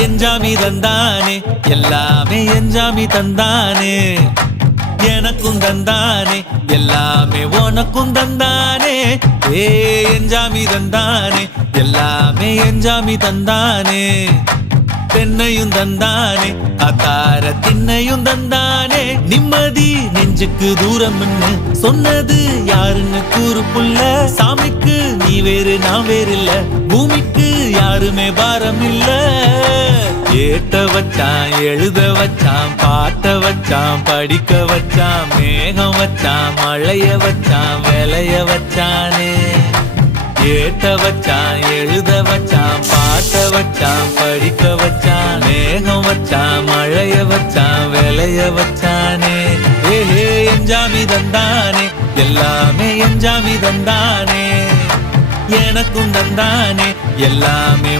எஞ்சாமி தந்தானே எல்லாமே எஞ்சாமி தந்தானே எனக்கும் தந்தானே எல்லாமே உனக்கும் தந்தானே ஏ எஞ்சாமி தந்தானே எல்லாமே எஞ்சாமி தந்தானே தென்னையும் தந்தானே அத்தார திண்ணையும் தந்தானே நிம்மதி நெஞ்சுக்கு தூரம்னு சொன்னது யாருன்னு கூறு புள்ள சாமிக்கு நீ வேறு நான் வேறு இல்ல பூமிக்கு யாருமே பாரம் இல்ல ஏட்ட வச்சான் எழுத வச்சான் பாட்ட வச்சான் படிக்க வச்சான் மேகம் வச்சான் மழைய வச்சான் விளைய வச்சானே ஏட்ட வச்சான் எழுத வச்சான் பாட்ட வச்சான் படிக்க வச்சான் மேகம் வச்சான் மழைய வச்சான் விளைய வச்சானே ஏஹே எஞ்சாமி தந்தானே எல்லாமே எஞ்சாமி தந்தானே எனக்கும் தந்தானே எல்லாமே